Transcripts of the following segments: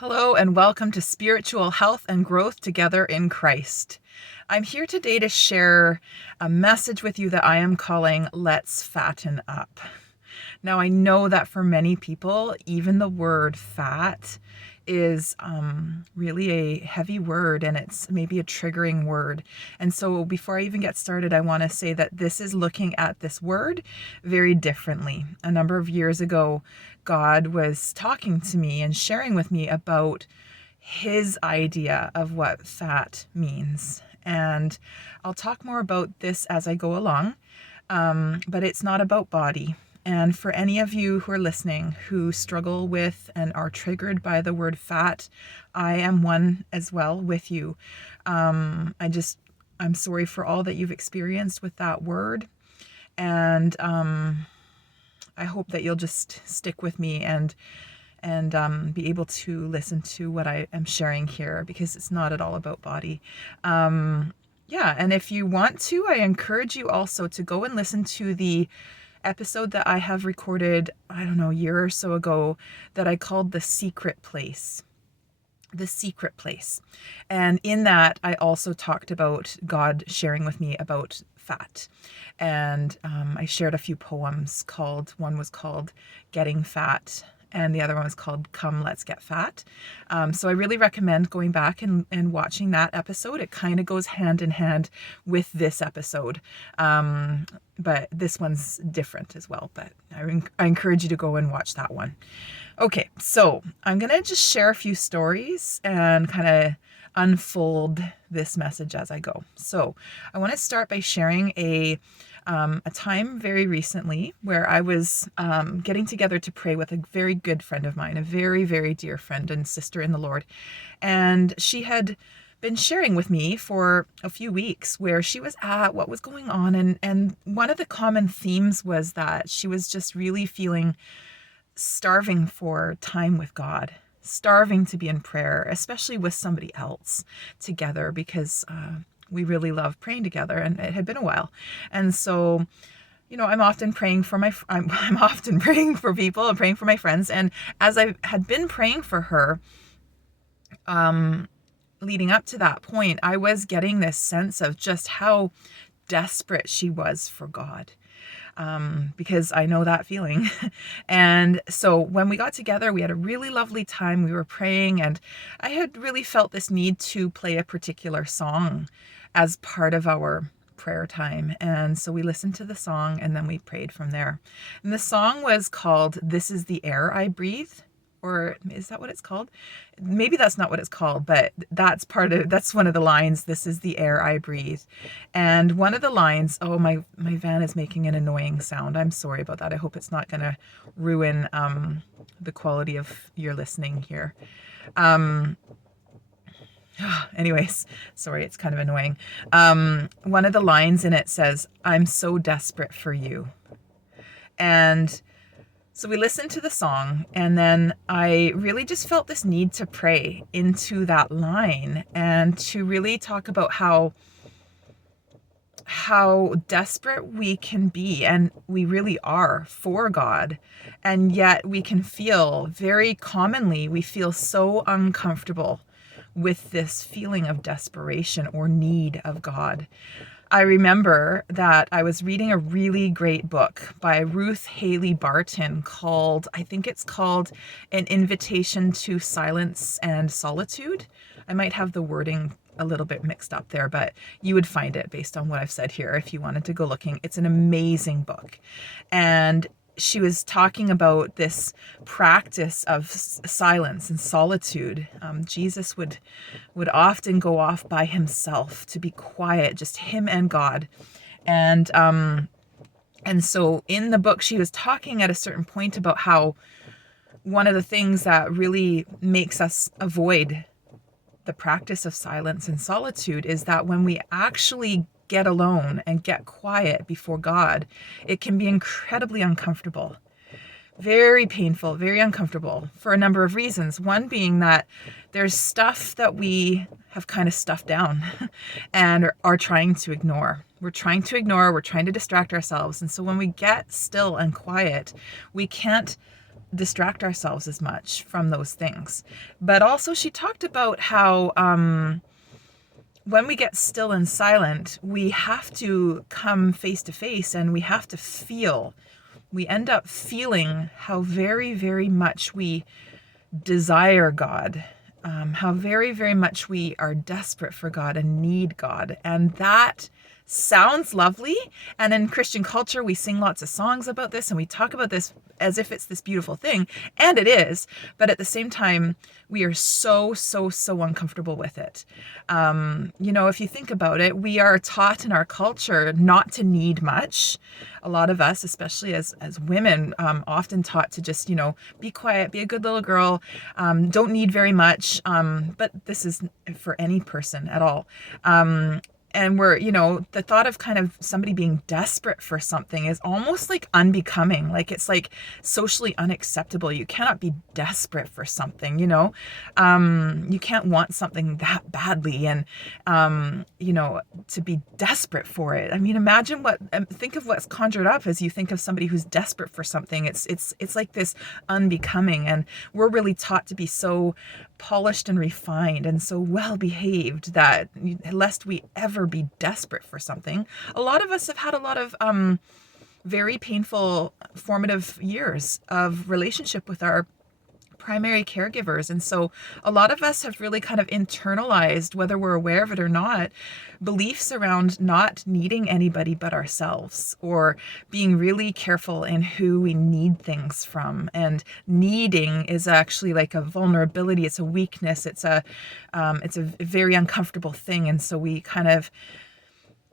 Hello and welcome to Spiritual Health and Growth Together in Christ. I'm here today to share a message with you that I am calling Let's Fatten Up. Now, I know that for many people, even the word fat is really a heavy word, and it's maybe a triggering word. And so before I even get started, I want to say that this is looking at this word very differently. A number of years ago, God was talking to me and sharing with me about his idea of what fat means. And I'll talk more about this as I go along, but it's not about body. And for any of you who are listening who struggle with and are triggered by the word fat, I am one as well with you. I'm sorry for all that you've experienced with that word. And I hope that you'll just stick with me and be able to listen to what I am sharing here, because it's not at all about body. And if you want to, I encourage you also to go and listen to the episode that I have recorded, a year or so ago, that I called The Secret Place. The Secret Place. And in that, I also talked about God sharing with me about fat. And I shared a few poems one was called Getting Fat, and the other one was called Come, Let's Get Fat. So I really recommend going back and watching that episode. It kind of goes hand in hand with this episode. But this one's different as well. But I encourage you to go and watch that one. Okay, so I'm going to just share a few stories and kind of unfold this message as I go. So I want to start by sharing a time very recently where I was getting together to pray with a very good friend of mine, a very, very dear friend and sister in the Lord. And she had been sharing with me for a few weeks where she was at, what was going on. And one of the common themes was that she was just really feeling starving for time with God, starving to be in prayer, especially with somebody else together, because we really love praying together, and it had been a while. And so, I'm often praying for I'm often praying for people and praying for my friends. And as I had been praying for her, leading up to that point, I was getting this sense of just how desperate she was for God. Because I know that feeling. And so when we got together, we had a really lovely time. We were praying, and I had really felt this need to play a particular song as part of our prayer time. And so we listened to the song, and then we prayed from there. And the song was called This Is the Air I Breathe. Or is that what it's called? Maybe that's not what it's called, but that's one of the lines. This is the air I breathe. And one of the lines, oh, my van is making an annoying sound. I'm sorry about that. I hope it's not going to ruin the quality of your listening here. Anyways, sorry, it's kind of annoying. One of the lines in it says, I'm so desperate for you. And so we listened to the song, and then I really just felt this need to pray into that line and to really talk about how desperate we can be, and we really are, for God. And yet we can feel, very commonly, we feel so uncomfortable with this feeling of desperation or need of God. I remember that I was reading a really great book by Ruth Haley Barton called An Invitation to Silence and Solitude. I might have the wording a little bit mixed up there, but you would find it based on what I've said here if you wanted to go looking. It's an amazing book. And she was talking about this practice of silence and solitude. Jesus would often go off by himself to be quiet, just him and God. And so in the book, she was talking at a certain point about how one of the things that really makes us avoid the practice of silence and solitude is that when we actually get alone and get quiet before God, it can be incredibly uncomfortable, very painful, very uncomfortable, for a number of reasons. One being that there's stuff that we have kind of stuffed down and are trying to ignore. We're trying to distract ourselves. And so when we get still and quiet, we can't distract ourselves as much from those things. But also she talked about how when we get still and silent, we have to come face to face and we have to feel. We end up feeling how very, very much we desire God, how very, very much we are desperate for God and need God. And that sounds lovely. And in Christian culture, we sing lots of songs about this and we talk about this as if it's this beautiful thing. And it is. But at the same time, we are so uncomfortable with it. If you think about it, we are taught in our culture not to need much. A lot of us, especially as women, often taught to just, be quiet, be a good little girl, don't need very much. But this is for any person at all. And we're, the thought of kind of somebody being desperate for something is almost like unbecoming. Like it's like socially unacceptable. You cannot be desperate for something, you can't want something that badly and, to be desperate for it. I mean, think of what's conjured up as you think of somebody who's desperate for something. It's like this unbecoming, and we're really taught to be so polished and refined and so well behaved that lest we ever be desperate for something. A lot of us have had a lot of very painful formative years of relationship with our primary caregivers. And so a lot of us have really kind of internalized, whether we're aware of it or not, beliefs around not needing anybody but ourselves, or being really careful in who we need things from. And needing is actually like a vulnerability. It's a weakness. It's a very uncomfortable thing. And so we kind of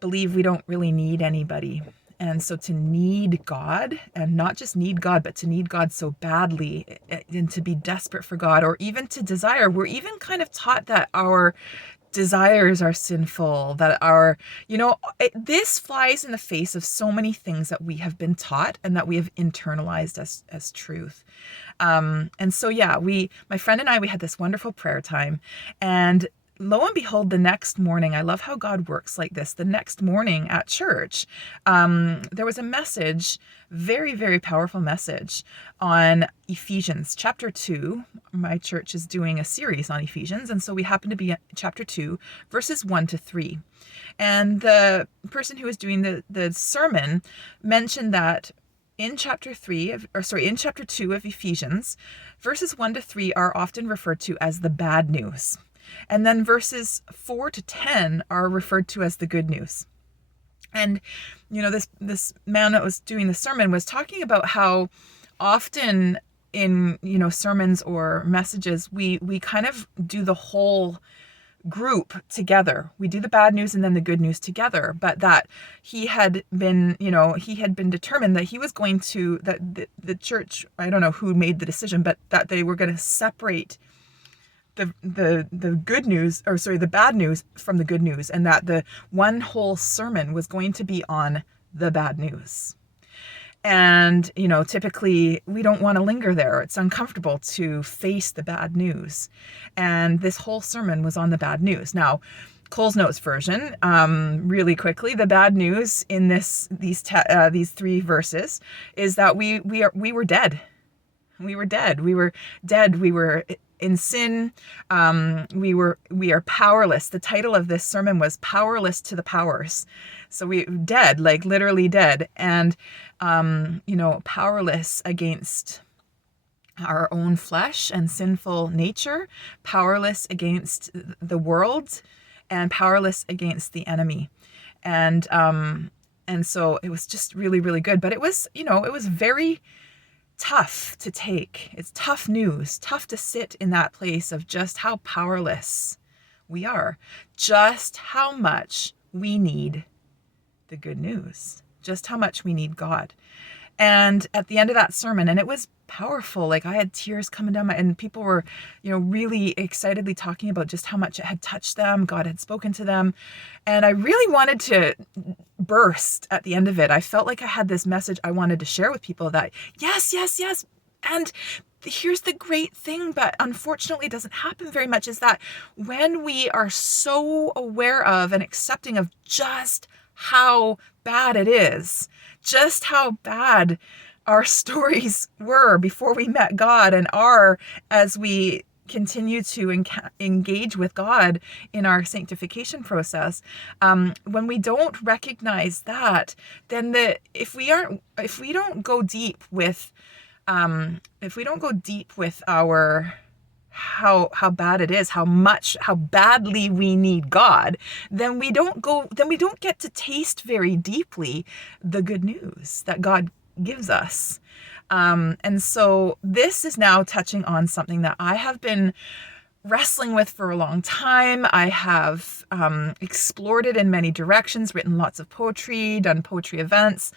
believe we don't really need anybody. And so to need God, and not just need God, but to need God so badly, and to be desperate for God, or even to desire, we're even kind of taught that our desires are sinful, that this flies in the face of so many things that we have been taught and that we have internalized as truth. And so, my friend and I, we had this wonderful prayer time, and lo and behold, the next morning, I love how God works like this. The next morning at church, there was a message, very, very powerful message on Ephesians chapter 2. My church is doing a series on Ephesians. And so we happen to be at chapter 2, verses 1-3. And the person who was doing the sermon mentioned that in chapter 2 of Ephesians, verses 1-3 are often referred to as the bad news. And then verses 4-10 are referred to as the good news. And, this man that was doing the sermon was talking about how often in, sermons or messages, we kind of do the whole group together. We do the bad news and then the good news together, but that he had been determined that he was going to, that the church, I don't know who made the decision, but that they were going to separate the good news, the bad news from the good news, and that the one whole sermon was going to be on the bad news. And, typically we don't want to linger there. It's uncomfortable to face the bad news. And this whole sermon was on the bad news. Now, Cole's Notes version, really quickly, the bad news in these 3 verses is that we were dead. We were dead. We were dead. We were in sin. We are powerless. The title of this sermon was Powerless to the Powers. So we dead, like literally dead, and powerless against our own flesh and sinful nature, powerless against the world, and powerless against the enemy. And so it was just really, really good. But it was, it was very tough to take. It's tough news, tough to sit in that place of just how powerless we are, just how much we need the good news, just how much we need God. And at the end of that sermon, and it was powerful, like I had tears coming down and people were, really excitedly talking about just how much it had touched them. God had spoken to them. And I really wanted to burst at the end of it. I felt like I had this message I wanted to share with people that yes. And here's the great thing, but unfortunately it doesn't happen very much, is that when we are so aware of and accepting of just how bad it is, just how bad our stories were before we met God and are as we continue to engage with God in our sanctification process. When we don't recognize that, then if we don't go deep with our how bad it is, how badly we need God, then we don't get to taste very deeply the good news that God gives us. And so this is now touching on something that I have been wrestling with for a long time. I have explored it in many directions, written lots of poetry, done poetry events,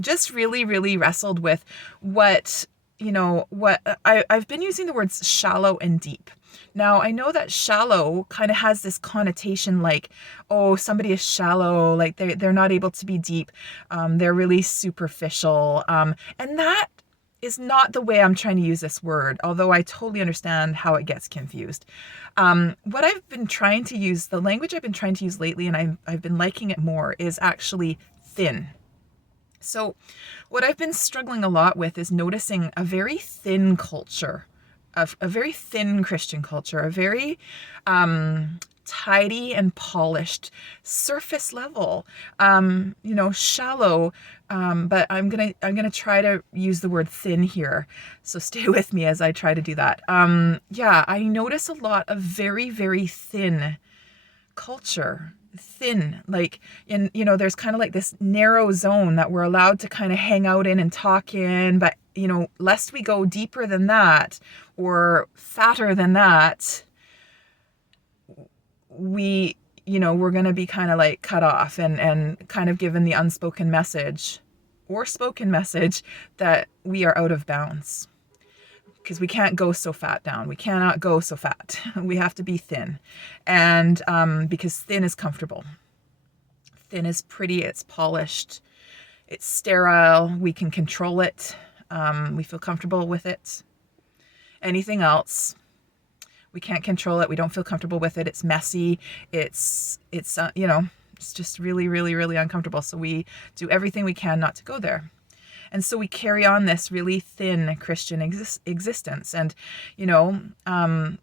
just really, really wrestled with what I've been using the words shallow and deep. Now, I know that shallow kind of has this connotation like, oh, somebody is shallow, like they're not able to be deep. They're really superficial. And that is not the way I'm trying to use this word, although I totally understand how it gets confused. What I've been trying to use, the language I've been trying to use lately, and I've been liking it more, is actually thin. So what I've been struggling a lot with is noticing a very thin culture, a very thin Christian culture, a very tidy and polished, surface level, shallow. But I'm gonna try to use the word thin here. So stay with me as I try to do that. I notice a lot of very, very thin culture. Thin, like there's kind of like this narrow zone that we're allowed to kind of hang out in and talk in, but lest we go deeper than that or fatter than that, we're going to be kind of like cut off and kind of given the unspoken message or spoken message that we are out of bounds. Because we can't go so fat down. We cannot go so fat. We have to be thin. And because thin is comfortable. Thin is pretty, it's polished, it's sterile, we can control it, we feel comfortable with it. Anything else, we can't control it, we don't feel comfortable with it, it's messy, it's just really, really, really uncomfortable. So we do everything we can not to go there. And so we carry on this really thin Christian existence. And, and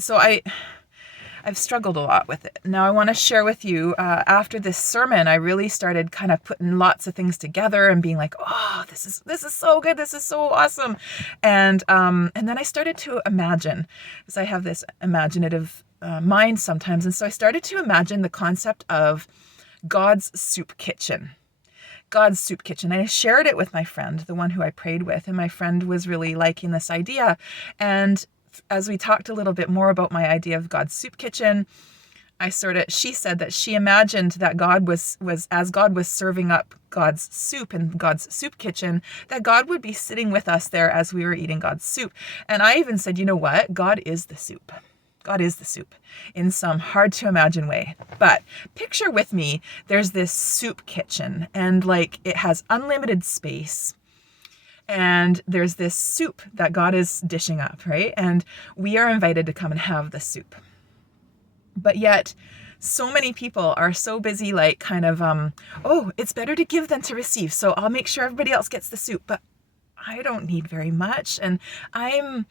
so I've struggled a lot with it. Now I want to share with you, after this sermon, I really started kind of putting lots of things together and being like, oh, this is so good. This is so awesome. And then I started to imagine, because I have this imaginative mind sometimes. And so I started to imagine the concept of God's soup kitchen. God's soup kitchen. I shared it with my friend, the one who I prayed with, and my friend was really liking this idea. And as we talked a little bit more about my idea of God's soup kitchen, she said that she imagined that God was as God was serving up God's soup in God's soup kitchen, that God would be sitting with us there as we were eating God's soup. And I even said, you know what? God is the soup. God is the soup in some hard to imagine way. But picture with me, there's this soup kitchen and like it has unlimited space. And there's this soup that God is dishing up, right? And we are invited to come and have the soup. But yet, so many people are so busy like kind of, it's better to give than to receive. So I'll make sure everybody else gets the soup, but I don't need very much. And I'm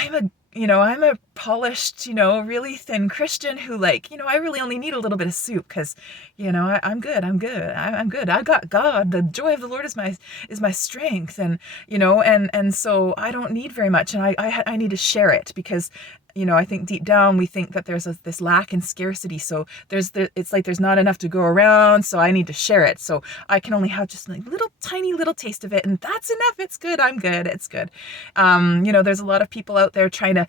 a polished, really thin Christian who I really only need a little bit of soup because, I'm good. I got God. The joy of the Lord is my strength. And, and so I don't need very much. And I need to share it because, I think deep down we think that there's this lack and scarcity. So it's like there's not enough to go around. So I need to share it. So I can only have just like tiny little taste of it. And that's enough. It's good. I'm good. It's good. There's a lot of people out there trying to,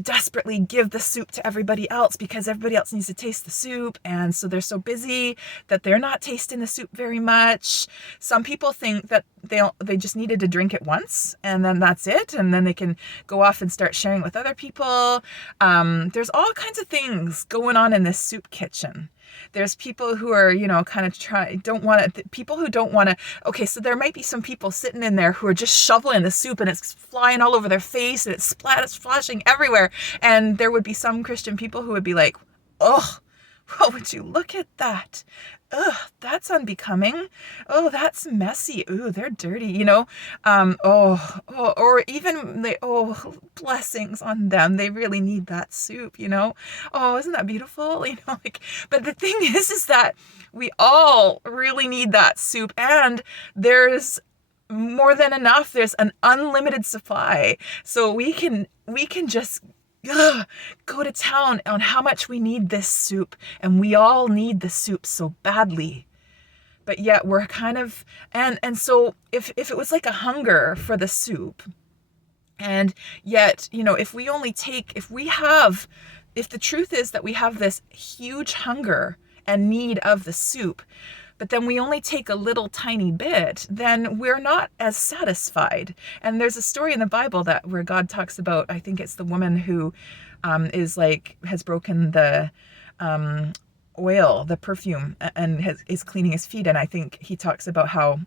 desperately give the soup to everybody else because everybody else needs to taste the soup. And so they're so busy that they're not tasting the soup very much. Some people think that they just needed to drink it once and then that's it. And then they can go off and start sharing with other people. There's all kinds of things going on in this soup kitchen. There's people who are, people who don't want to, okay, so there might be some people sitting in there who are just shoveling the soup and it's flying all over their face and it's splashing everywhere. And there would be some Christian people who would be like, oh, Oh, would you look at that? Ugh, that's unbecoming. Oh, that's messy. Ooh, they're dirty, or even blessings on them. They really need that soup. Oh, isn't that beautiful? But the thing is that we all really need that soup, and there's more than enough. There's an unlimited supply. So we can just go to town on how much we need this soup, and we all need the soup so badly. But yet we're kind of and so if it was like a hunger for the soup, and yet, if the truth is that we have this huge hunger and need of the soup, but then we only take a little tiny bit, then we're not as satisfied. And there's a story in the Bible where God talks about, I think it's the woman who has broken the oil, the perfume, and is cleaning his feet. And I think he talks about how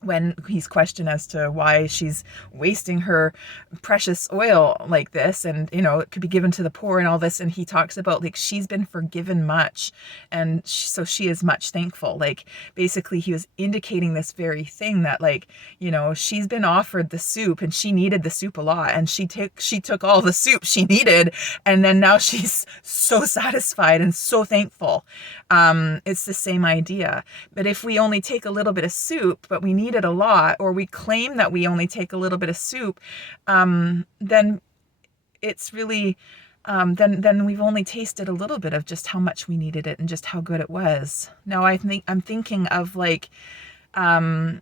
when he's questioned as to why she's wasting her precious oil like this, and it could be given to the poor and all this, and he talks about she's been forgiven much, and so she is much thankful. Basically he was indicating this very thing that she's been offered the soup, and she needed the soup a lot, and she took all the soup she needed, and then now she's so satisfied and so thankful. It's the same idea. But if we only take a little bit of soup, but we need it a lot, or we claim that we only take a little bit of soup, then it's really, then we've only tasted a little bit of just how much we needed it and just how good it was. Now I'm thinking of I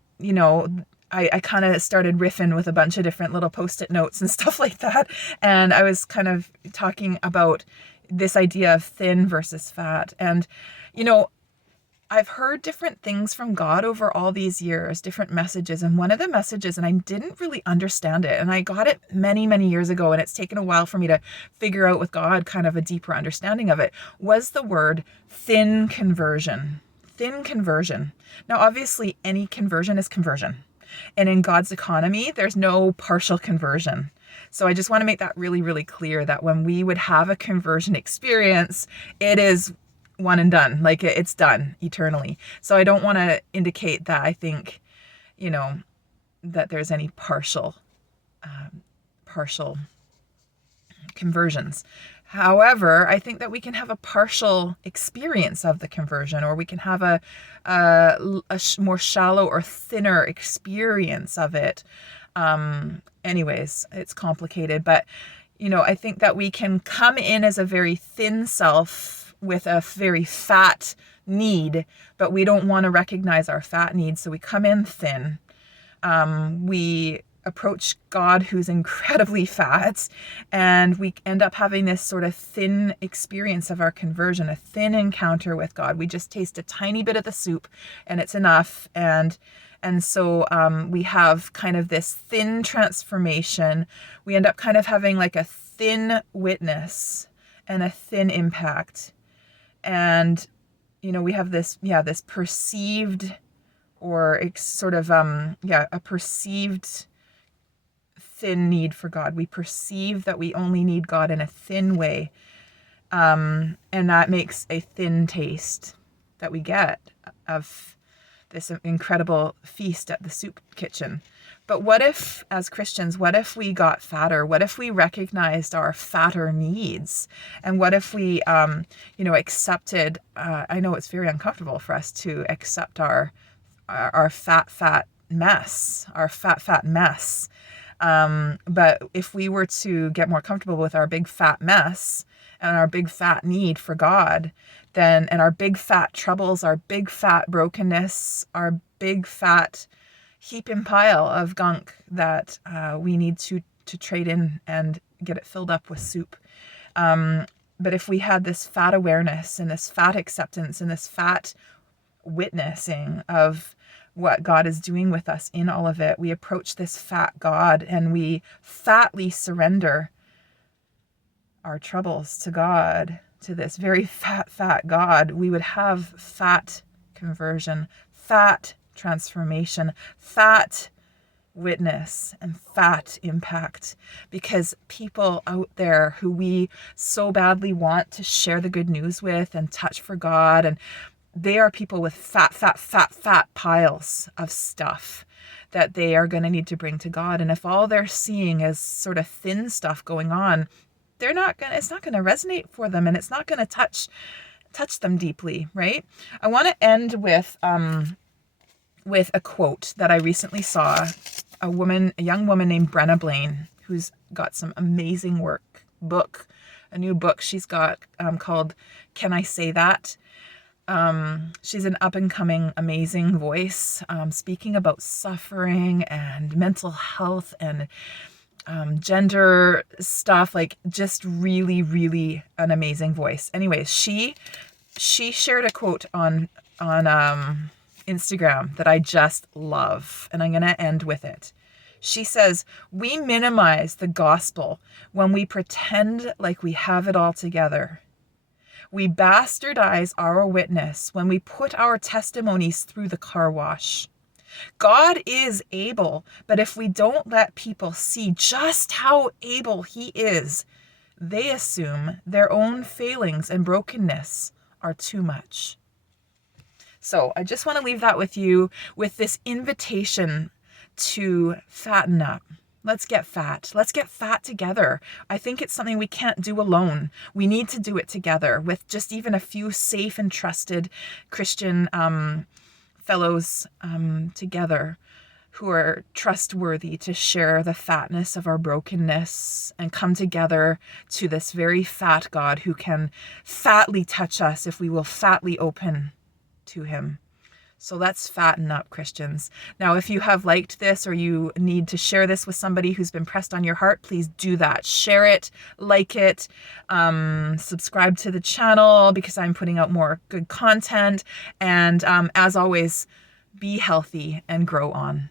kind of started riffing with a bunch of different little Post-it notes and stuff like that. And I was kind of talking about this idea of thin versus fat. And, I've heard different things from God over all these years, different messages. And one of the messages, and I didn't really understand it, and I got it many, many years ago, and it's taken a while for me to figure out with God kind of a deeper understanding of it, was the word thin conversion. Thin conversion. Now, obviously, any conversion is conversion. And in God's economy, there's no partial conversion. So I just want to make that really, really clear, that when we would have a conversion experience, it is one and done. It's done eternally. So I don't want to indicate that I think, that there's any partial conversions. However, I think that we can have a partial experience of the conversion, or we can have a more shallow or thinner experience of it. Anyways, it's complicated, but I think that we can come in as a very thin self with a very fat need, but we don't want to recognize our fat needs, so we come in thin. We approach God, who's incredibly fat, and we end up having this sort of thin experience of our conversion, a thin encounter with God. We just taste a tiny bit of the soup and it's enough. And so we have kind of this thin transformation. We end up kind of having a thin witness and a thin impact. And, we have this perceived, or sort of, a perceived thin need for God. We perceive that we only need God in a thin way. And that makes a thin taste that we get of this incredible feast at the soup kitchen. But what if, as Christians, what if we got fatter? What if we recognized our fatter needs? And what if we, accepted, I know it's very uncomfortable for us to accept our fat mess, our fat mess. But if we were to get more comfortable with our big fat mess and our big fat need for God, and our big fat troubles, our big fat brokenness, our big fat heap and pile of gunk that we need to trade in and get it filled up with soup. But if we had this fat awareness and this fat acceptance and this fat witnessing of what God is doing with us in all of it, we approach this fat God and we fatly surrender our troubles to God, to this very fat God, we would have fat conversion, fat transformation, fat witness and fat impact, because people out there who we so badly want to share the good news with and touch for God, and they are people with fat piles of stuff that they are going to need to bring to God. And if all they're seeing is sort of thin stuff going on, it's not going to resonate for them, and it's not going to touch them deeply, right? I want to end with a quote that I recently saw. A young woman named Brenna Blaine, who's got some amazing a new book she's got called Can I Say That? She's an up-and-coming amazing voice, speaking about suffering and mental health and gender stuff, like just really, really an amazing voice. Anyways, she shared a quote on Instagram that I just love, and I'm going to end with it. She says, "We minimize the gospel when we pretend like we have it all together. We bastardize our witness when we put our testimonies through the car wash. God is able, but if we don't let people see just how able He is, they assume their own failings and brokenness are too much." So I just want to leave that with you, with this invitation to fatten up. Let's get fat. Let's get fat together. I think it's something we can't do alone. We need to do it together with just even a few safe and trusted Christian fellows together who are trustworthy to share the fatness of our brokenness and come together to this very fat God who can fatly touch us if we will fatly open to Him. So let's fatten up, Christians. Now, if you have liked this or you need to share this with somebody who's been pressed on your heart, please do that. Share it, like it, subscribe to the channel because I'm putting out more good content. And as always, be healthy and grow on.